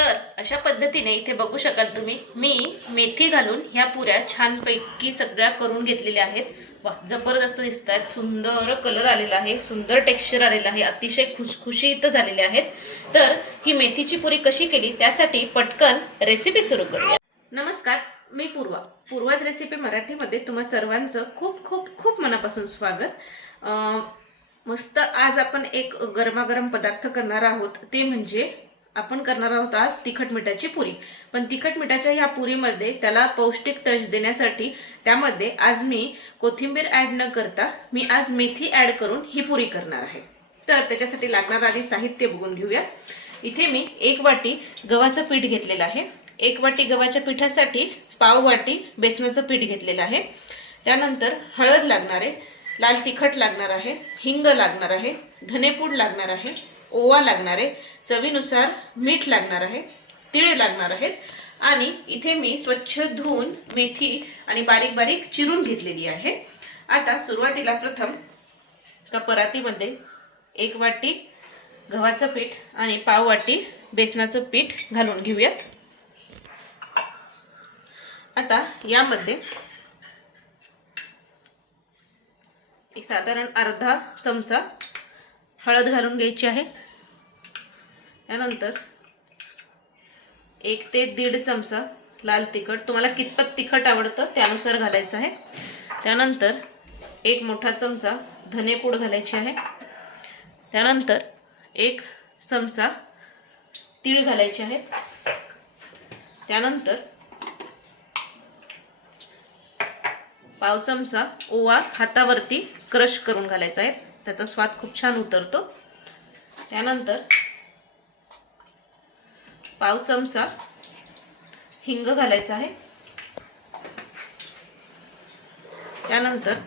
तर अशा पद्धतीने इथे बघू शकाल तुम्ही मी मेथी घालून ह्या पुऱ्या छानपैकी सगळ्या करून घेतलेल्या आहेत. वा जबरदस्त दिसत आहेत सुंदर कलर आलेला आहे सुंदर टेक्स्चर आलेलं आहे अतिशय खुशखुशीत झालेले आहेत. तर ही मेथीची पुरी कशी केली त्यासाठी पटकन रेसिपी सुरू करूया. नमस्कार मी पूर्वा. पूर्वाच रेसिपी मराठीमध्ये तुम्हा सर्वांचं खूप खूप खूप मनापासून स्वागत. मस्त आज आपण एक गरमागरम पदार्थ करणार आहोत ते म्हणजे आपण करणार आहोत आज तिखट मिठाची पुरी. पण तिखट मिठाच्या ह्या पुरीमध्ये त्याला पौष्टिक टच देण्यासाठी त्यामध्ये आज मी कोथिंबीर ॲड न करता मी आज मेथी ॲड करून ही पुरी करणार आहे. तर त्याच्यासाठी लागणार आधी साहित्य बघून घेऊया. इथे मी एक वाटी गव्हाचं पीठ घेतलेलं आहे. एक वाटी गव्हाच्या पिठासाठी पाव वाटी बेसनाचं पीठ घेतलेलं आहे. त्यानंतर हळद लागणार आहे. लाल तिखट लागणार आहे. हिंग लागणार आहे. धनेपूड लागणार आहे. ओवा लागणार आहे. चवीनुसार मीठ लागणार आहे. तिळ लागणार आहेत. आणि इथे मी स्वच्छ धुवून मेथी आणि बारीक बारीक चिरून घेतलेली आहे. आता सुरुवातीला प्रथम का परातीमध्ये एक वाटी गव्हाचं पीठ आणि पाव वाटी बेसनाचं पीठ घालून घेऊयात. आता यामध्ये एक साधारण अर्धा चमचा हळद घालून घ्यायची आहे. त्यानंतर एक ते दीड चमचा लाल तिखट तुम्हाला कितपत तिखट आवडतं त्यानुसार घालायचं आहे. त्यानंतर एक मोठा चमचा धनेपूड घालायची आहे. त्यानंतर एक चमचा तीळ घालायचे आहेत त्यानंतर पाव चमचा ओवा हातावरती क्रश करून घालायचा आहे. त्याचा स्वाद खूप छान उतरतो. त्यानंतर पाव चमचा हिंग घालायचा आहे. त्यानंतर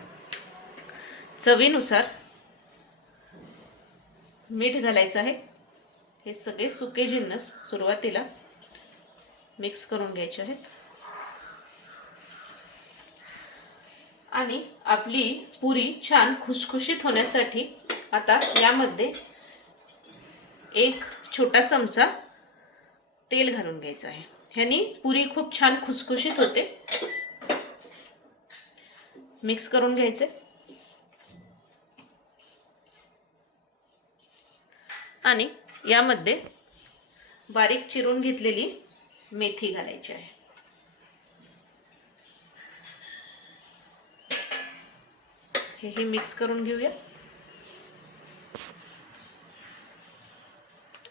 चवीनुसार मीठ घालायचं आहे. हे सगळे सुके जिन्नस सुरुवातीला मिक्स करून घ्यायचे आहेत. आणि आपली पुरी छान खुसखुशीत होण्यासाठी आता यामध्ये एक छोटा चमचा तेल घालून घ्यायचं आहे. ह्यानी पुरी खूप छान खुसखुशीत होते. मिक्स करून घ्यायचे. आणि यामध्ये बारीक चिरून घेतलेली मेथी घालायची आहे. हे हे मिक्स करून घेऊया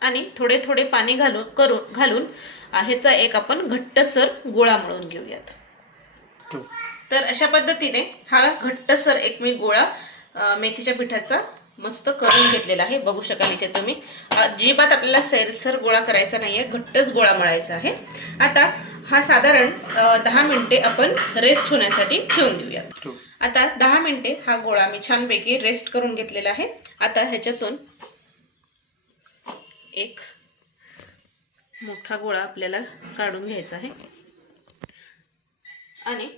आणि थोडे थोडे पाणी घालून करून घालून ह्याचा एक आपण घट्टसर गोळा मळून घेऊयात. तर अशा पद्धतीने हा घट्टसर एक मी गोळा मेथीच्या पिठाचा मस्त करून घेतलेला आहे. बघू शकाल इथे तुम्ही. अजिबात आपल्याला सैरसर गोळा करायचा नाहीये घट्टच गोळा मळायचा आहे. आता हा साधारण दहा मिनिटे आपण रेस्ट होण्यासाठी ठेवून देऊयात. आता दहा मिनटे हा गोळा मी छानपैकी रेस्ट करून घेतलेला आहे. आता ह्याच्यातून एक मोठा गोळा आपल्याला काढून घ्यायचा आहे. आणि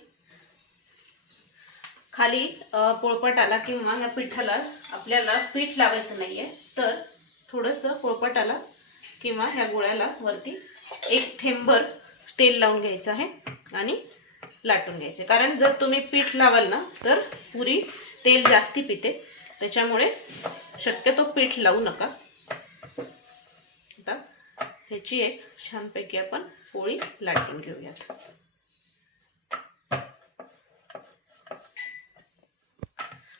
खाली पोळपटाला पोळपट आला किंवा ह्या पिठाला आपल्याला पीठ लावायचं नाही आहे तर थोडंसं पोळपटाला किंवा ह्या गोळ्याला वरती एक थेंबर तेल लावून घ्यायचं आहे. आणि लाटून घ्यायचे. कारण जर तुम्ही पीठ लावाल ना तर पुरी तेल जास्ती पिते. त्याच्यामुळे शक्यतो पीठ लावू नका. आता ह्याची एक छानपैकी आपण पोळी लाटून घेऊयात.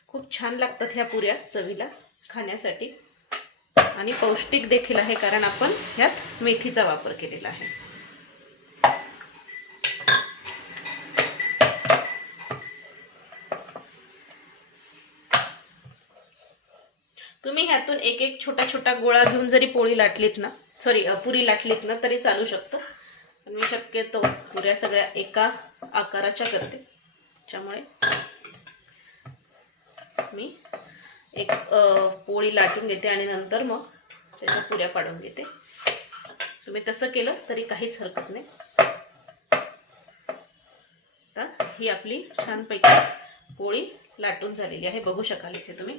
खूप छान लागतात ह्या पुऱ्या चवीला खाण्यासाठी. आणि पौष्टिक देखील आहे कारण आपण ह्यात मेथीचा वापर केलेला आहे. एक एक छोटा छोटा गोळा घेऊन जरी पोळी लाटलीत ना सॉरी पुरी लाटलीत ना तरी चालू शकतं. पण मी शक्यतो पुऱ्या सगळ्या एका आकाराच्या करते. त्याच्यामुळे मी एक पोळी लाटून घेते आणि नंतर मग त्याच्या पुऱ्या पाडून घेते. तुम्ही तसं केलं तरी काहीच हरकत नाही. आता ही आपली छानपैकी पोळी लाटून झालेली आहे. बघू शकाल इथे तुम्ही.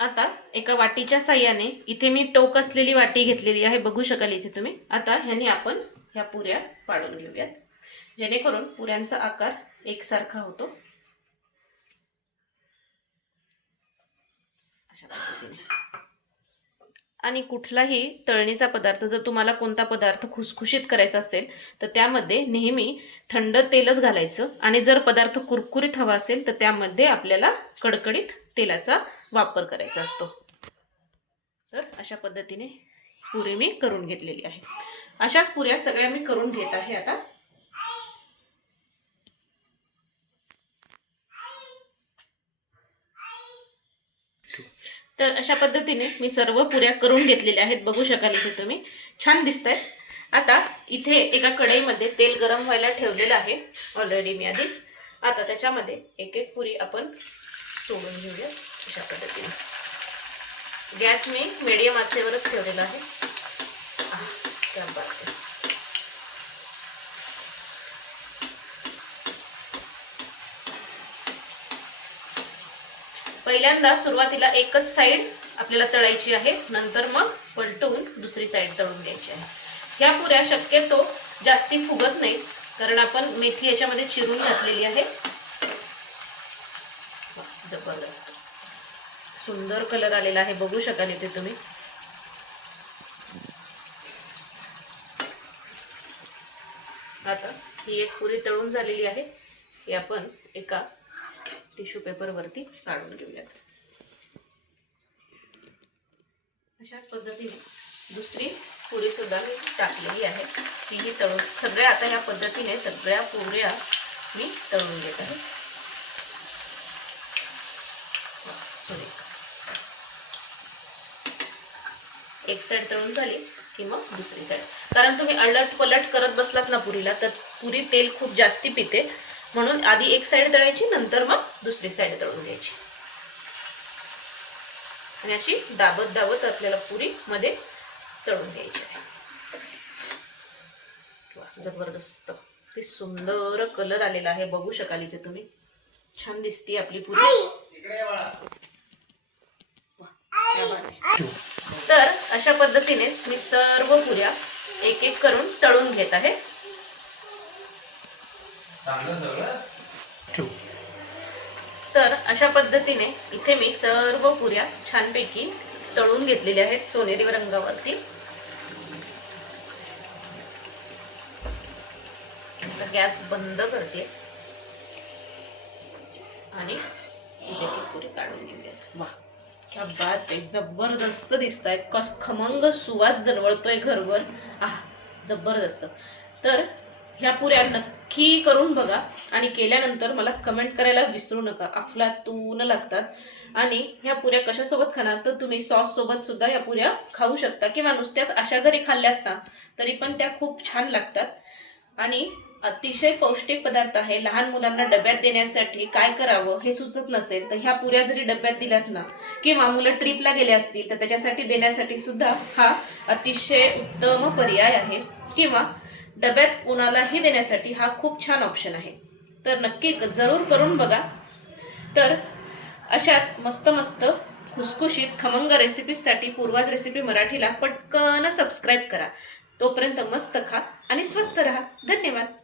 आता एका वाटीच्या साह्याने इथे मी टोक असलेली वाटी घेतलेली आहे बघू शकाल इथे तुम्ही. आता ह्याने आपण ह्या पुऱ्या पाडून घेऊयात. जेणेकरून पुऱ्यांचा आकार एकसारखा होतो. अशा पद्धतीने. आणि कुठलाही तळणीचा पदार्थ जर तुम्हाला कोणता पदार्थ खुसखुशीत करायचा असेल तर त्यामध्ये नेहमी थंड तेलच घालायचं. आणि जर पदार्थ कुरकुरीत हवा असेल तर त्यामध्ये आपल्याला कडकडीत तेलाचा वापर करायचा असतो. तर अशा पद्धतीने पुरे मी करून घेतलेली आहे. अशाच पुऱ्या सगळ्या मी करून घेत आहे आता. तर अशा पद्धतीने मी सर्व पुऱ्या करून घेतलेल्या आहेत. बघू शकाल इथे तुम्ही. छान दिसत आहेत आता इथे एका कढईमध्ये तेल गरम व्हायला ठेवलेलं आहे. ऑलरेडी मी आधीच. आता त्याच्यामध्ये एक एक पुरी आपण सोडून घेऊया अशा पद्धतीने. गॅस मी मिडियम आचेवरच ठेवलेला आहे. पहिल्यांदा सुरुवातीला एकच साईड आपल्याला तळायची आहे. नंतर मग पलटून दुसरी साईड तळून घ्यायची आहे. ह्या पुऱ्या शक्यतो जास्ती फुगत नाही कारण आपण मेथी याच्यामध्ये चिरून घातलेली आहे. जबरदस्त. सुंदर कलर आलेला आहे. बघू शकाल इथे तुम्ही. आता ही एक पुरी तळून झालेली आहे. ही आपण एका टिश्यू पेपर वरती काढून घेऊयात. अशाच पद्धतीने दुसरी पुरी सुद्धा मी टाकलेली आहे. तीही तळून सगळ्या आता या पद्धतीने सगळ्या पुऱ्या मी तळून घेत आहे. सुरेख. एक साईड तळून झाली की मग दुसरी साईड कारण तुम्ही अलट पलट करत बसलात ना पुरीला तर पुरी तेल खूप जास्ती पिते. म्हणून आधी एक साईड तळायची नंतर मग दुसरी साईड तळून घ्यायची. आणि अशी दाबत दाबत आपल्याला पुरी मध्ये तळून घ्यायची आहे. जबरदस्त. ते सुंदर कलर आलेला आहे. बघू शकाल इथे तुम्ही. छान दिसते आपली पुरी वा, क्या बात आहे. तर अशा पद्धतीनेच मी सर्व पुऱ्या एक एक करून तळून घेत आहे. तर अशा पद्धतीने इथे मी सर्व पुऱ्या छानपैकी तळून घेतलेल्या आहेत सोनेरी रंगावरती. आता गॅस बंद करते. आणि पुरी काढून घेऊयात. वा क्या बात आहे जबरदस्त दिसत आहेत खमंग सुवास दरवळतोय घरवर. आह जबरदस्त. तर ह्या पुऱ्या नक्की करून बघा आणि केल्यानंतर मला कमेंट करायला विसरू नका. अफलातून लागतात. आणि ह्या पुऱ्या कशासोबत खाणार? तर तुम्ही सॉस सोबत सुद्धा ह्या पुऱ्या खाऊ शकता. किंवा नुसत्याच अशा जरी खाल्ल्यात ना तरी पण त्या खूप छान लागतात. आणि अतिशय पौष्टिक पदार्थ आहे. लहान मुलांना डब्यात देण्यासाठी काय करावं हे सुचत नसेल तर ह्या पुऱ्या जरी डब्यात दिल्यात ना किंवा मुलं ट्रिपला गेले असतील तर त्याच्यासाठी देण्यासाठी सुद्धा हा अतिशय उत्तम पर्याय आहे. किंवा डब्यात कोणालाही देण्यासाठी हा खूप छान ऑप्शन आहे. तर नक्की जरूर करून बघा. तर अशाच मस्त मस्त खुसखुशीत खमंग रेसिपीजसाठी पूर्वाज रेसिपी मराठीला पटकन सबस्क्राईब करा. तोपर्यंत मस्त खा आणि स्वस्त राहा. धन्यवाद.